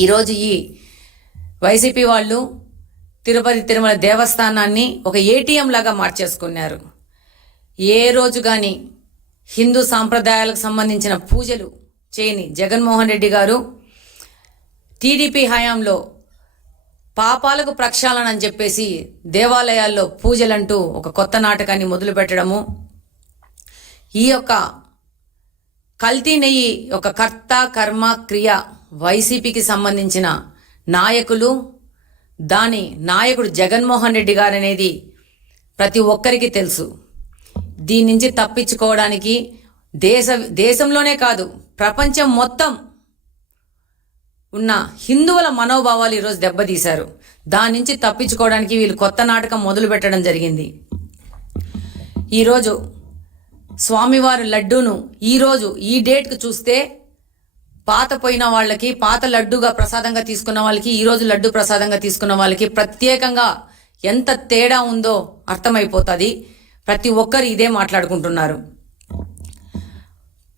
ఈరోజు ఈ వైసీపీ వాళ్ళు తిరుపతి తిరుమల దేవస్థానాన్ని ఒక ఏటీఎం లాగా మార్చేసుకున్నారు. ఏ రోజు కానీ హిందూ సాంప్రదాయాలకు సంబంధించిన పూజలు చేయని జగన్మోహన్ రెడ్డి గారు టీడీపీ హయాంలో పాపాలకు ప్రక్షాళన అని చెప్పేసి దేవాలయాల్లో పూజలంటూ ఒక కొత్త నాటకాన్ని మొదలు పెట్టడము, ఈ యొక్క కల్తీ నెయ్యి ఒక కర్త కర్మ క్రియ వైసీపీకి సంబంధించిన నాయకులు, దాని నాయకుడు జగన్మోహన్ రెడ్డి గారు అనేది ప్రతి ఒక్కరికి తెలుసు. దీని నుంచి తప్పించుకోవడానికి దేశంలోనే కాదు ప్రపంచం మొత్తం ఉన్న హిందువుల మనోభావాలు ఈరోజు దెబ్బతీశారు. దాని నుంచి తప్పించుకోవడానికి వీళ్ళు కొత్త నాటకం మొదలు పెట్టడం జరిగింది. ఈరోజు స్వామివారి లడ్డూను ఈరోజు ఈ డేట్కు చూస్తే పాత పోయిన వాళ్ళకి, పాత లడ్డూగా ప్రసాదంగా తీసుకున్న వాళ్ళకి, ఈరోజు లడ్డు ప్రసాదంగా తీసుకున్న వాళ్ళకి ప్రత్యేకంగా ఎంత తేడా ఉందో అర్థమైపోతుంది. ప్రతి ఒక్కరు ఇదే మాట్లాడుకుంటున్నారు.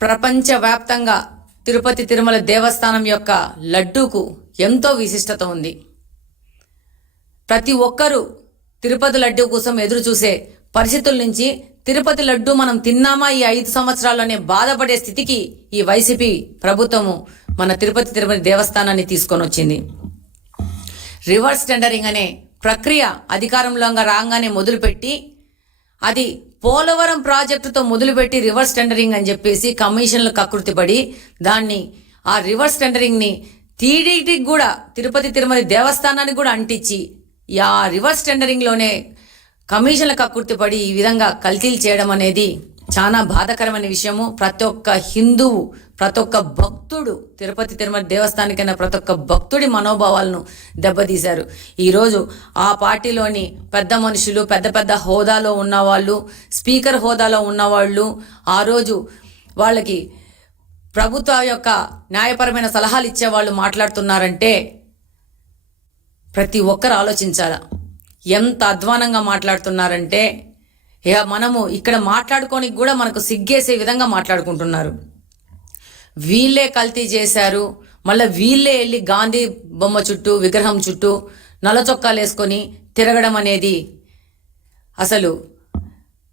ప్రపంచవ్యాప్తంగా తిరుపతి తిరుమల దేవస్థానం యొక్క లడ్డూకు ఎంతో విశిష్టత ఉంది. ప్రతి ఒక్కరూ తిరుపతి లడ్డూ కోసం ఎదురు చూసే పరిస్థితుల నుంచి తిరుపతి లడ్డూ మనం తిన్నామా ఈ 5 సంవత్సరాల్లోనే బాధపడే స్థితికి ఈ వైసీపీ ప్రభుత్వము మన తిరుపతి తిరుమల దేవస్థానాన్ని తీసుకొని వచ్చింది. రివర్స్ టెండరింగ్ అనే ప్రక్రియ అధికారంలో రాగానే మొదలుపెట్టి, అది పోలవరం ప్రాజెక్టుతో మొదలుపెట్టి రివర్స్ టెండరింగ్ అని చెప్పేసి కమిషన్లు కకృతిపడి దాన్ని ఆ రివర్స్ టెండరింగ్ని టీడీటీకి కూడా, తిరుపతి తిరుమల దేవస్థానానికి కూడా అంటించి ఆ రివర్స్ టెండరింగ్లోనే కమిషన్ల కకృతిపడి ఈ విధంగా కల్తీలు చేయడం అనేది చాలా బాధాకరమైన విషయము. ప్రతి ఒక్క హిందువు, ప్రతి ఒక్క భక్తుడు, తిరుపతి తిరుమల దేవస్థానికైనా ప్రతి ఒక్క భక్తుడి మనోభావాలను దెబ్బతీశారు. ఈరోజు ఆ పార్టీలోని పెద్ద మనుషులు, పెద్ద పెద్ద హోదాలో ఉన్నవాళ్ళు, స్పీకర్ హోదాలో ఉన్నవాళ్ళు ఆ రోజు వాళ్ళకి ప్రభుత్వ యొక్క న్యాయపరమైన సలహాలు ఇచ్చేవాళ్ళు మాట్లాడుతున్నారంటే ప్రతి ఒక్కరు ఆలోచించాలా. ఎంత అధ్వానంగా మాట్లాడుతున్నారంటే ఇక మనము ఇక్కడ మాట్లాడుకోనికి కూడా మనకు సిగ్గేసే విధంగా మాట్లాడుకుంటున్నారు. వీళ్ళే కల్తీ చేశారు, మళ్ళీ వీళ్ళే వెళ్ళి గాంధీ బొమ్మ చుట్టూ, విగ్రహం చుట్టూ నల్ల చొక్కాలు వేసుకొని తిరగడం అనేది అసలు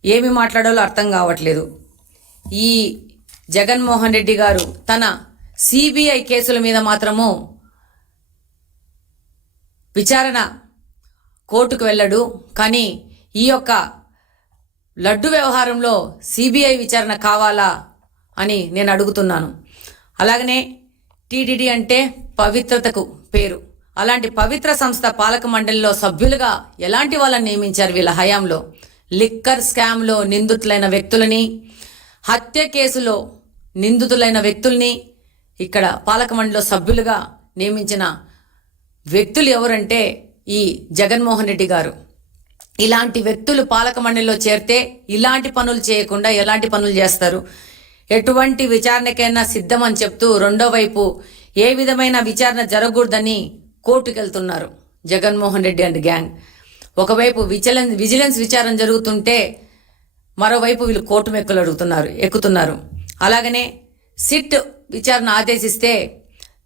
ఏమి మాట్లాడాలో అర్థం కావట్లేదు. ఈ జగన్మోహన్ రెడ్డి గారు తన సిబిఐ కేసుల మీద మాత్రము విచారణ కోర్టుకు వెళ్ళడు, కానీ ఈ యొక్క లడ్డు వ్యవహారంలో సిబిఐ విచారణ కావాలా అని నేను అడుగుతున్నాను. అలాగనే టీటీడీ అంటే పవిత్రతకు పేరు. అలాంటి పవిత్ర సంస్థ పాలక మండలిలో సభ్యులుగా ఎలాంటి వాళ్ళని నియమించారు వీళ్ళ హయాంలో? లిక్కర్ స్కామ్లో నిందితులైన వ్యక్తులని, హత్య కేసులో నిందితులైన వ్యక్తుల్ని ఇక్కడ పాలక మండలిలో సభ్యులుగా నియమించిన వ్యక్తులు ఎవరంటే ఈ జగన్మోహన్ రెడ్డి గారు. ఇలాంటి వ్యక్తులు పాలక మండలిలో చేరితే ఇలాంటి పనులు చేయకుండా ఎలాంటి పనులు చేస్తారు? ఎటువంటి విచారణకైనా సిద్ధం అని చెప్తూ రెండో వైపు ఏ విధమైన విచారణ జరగకూడదని కోర్టుకు వెళ్తున్నారు జగన్మోహన్ రెడ్డి అండ్ గ్యాంగ్. ఒకవైపు విజిలెన్స్ విచారణ జరుగుతుంటే మరోవైపు వీళ్ళు కోర్టు ఎక్కుతున్నారు. అలాగనే సిట్ విచారణ ఆదేశిస్తే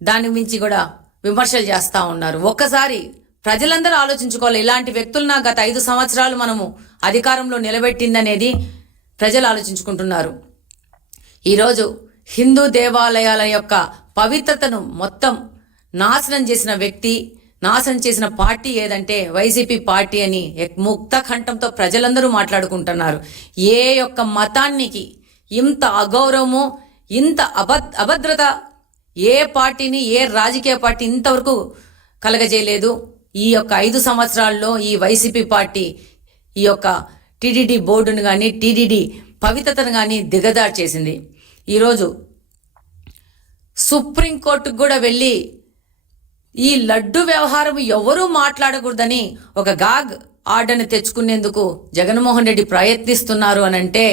దాని మించి కూడా విమర్శలు చేస్తూ ఉన్నారు. ఒక్కసారి ప్రజలందరూ ఆలోచించుకోవాలి. ఇలాంటి వ్యక్తులను గత 5 సంవత్సరాలు మనము అధికారంలో నిలబెట్టిందనేది ప్రజలు ఆలోచించుకుంటున్నారు. ఈరోజు హిందూ దేవాలయాల యొక్క పవిత్రతను మొత్తం నాశనం చేసిన వ్యక్తి, నాశనం చేసిన పార్టీ ఏదంటే వైసీపీ పార్టీ అని ముక్త కంఠంతో ప్రజలందరూ మాట్లాడుకుంటున్నారు. ఏ యొక్క మతానికి ఇంత అగౌరవము, ఇంత అభద్రత ఏ పార్టీని, ఏ రాజకీయ పార్టీ ఇంతవరకు కలగజేయలేదు. ఈ యొక్క 5 సంవత్సరాల్లో ఈ వైసీపీ పార్టీ ఈ యొక్క టీటీడీ బోర్డును కానీ, టీటీడీ పవిత్రతను కానీ దిగదాడి చేసింది. ఈరోజు సుప్రీంకోర్టుకు కూడా వెళ్ళి ఈ లడ్డు వ్యవహారం ఎవరూ మాట్లాడకూడదని ఒక గాగ్ ఆర్డర్ని తెచ్చుకునేందుకు జగన్మోహన్ రెడ్డి ప్రయత్నిస్తున్నారు అని అంటే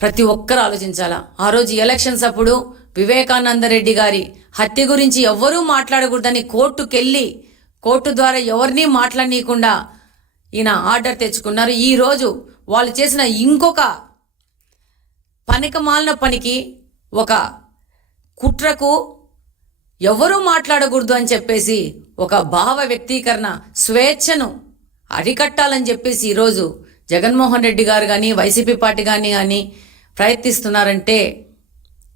ప్రతి ఒక్కరు ఆలోచించాలా. ఆ రోజు ఎలక్షన్స్ అప్పుడు వివేకానంద రెడ్డి గారి హత్య గురించి ఎవ్వరూ మాట్లాడకూడదని కోర్టుకెళ్ళి కోర్టు ద్వారా ఎవరినీ మాట్లాడనీయకుండా ఈయన ఆర్డర్ తెచ్చుకున్నారు. ఈరోజు వాళ్ళు చేసిన ఇంకొక పనికి మాలిన పనికి, ఒక కుట్రకు ఎవరూ మాట్లాడకూడదు అని చెప్పేసి ఒక భావ వ్యక్తీకరణ స్వేచ్ఛను అరికట్టాలని చెప్పేసి ఈరోజు జగన్మోహన్ రెడ్డి గారు కానీ వైసీపీ పార్టీ కానీ ప్రయత్నిస్తున్నారంటే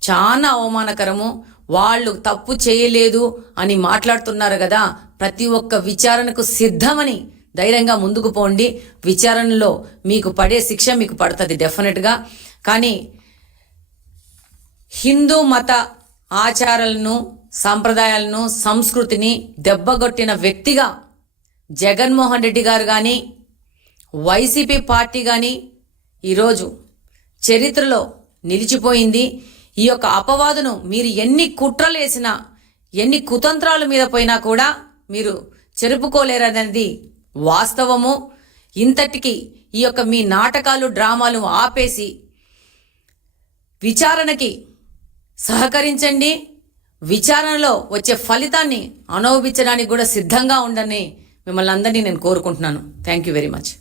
చాలా అవమానకరము. వాళ్ళు తప్పు చేయలేదు అని మాట్లాడుతున్నారు కదా, ప్రతి ఒక్క విచారణకు సిద్ధమని ధైర్యంగా ముందుకు పోండి. విచారణలో మీకు పడే శిక్ష మీకు పడుతుంది డెఫినెట్గా. కానీ హిందూ మత ఆచారాలను, సాంప్రదాయాలను, సంస్కృతిని దెబ్బగొట్టిన వ్యక్తిగా జగన్మోహన్ రెడ్డి గారు కానీ వైసీపీ పార్టీ కానీ ఈరోజు చరిత్రలో నిలిచిపోయింది. ఈ యొక్క అపవాదును మీరు ఎన్ని కుట్రలు వేసినా, ఎన్ని కుతంత్రాల మీద పోయినా కూడా మీరు చెరుపుకోలేరనేది వాస్తవము. ఇంతటికి ఈ యొక్క మీ నాటకాలు, డ్రామాలు ఆపేసి విచారణకి సహకరించండి. విచారణలో వచ్చే ఫలితాన్ని అనుభవించడానికి కూడా సిద్ధంగా ఉండని మిమ్మల్ని అందరినీ నేను కోరుకుంటున్నాను. Thank you very much.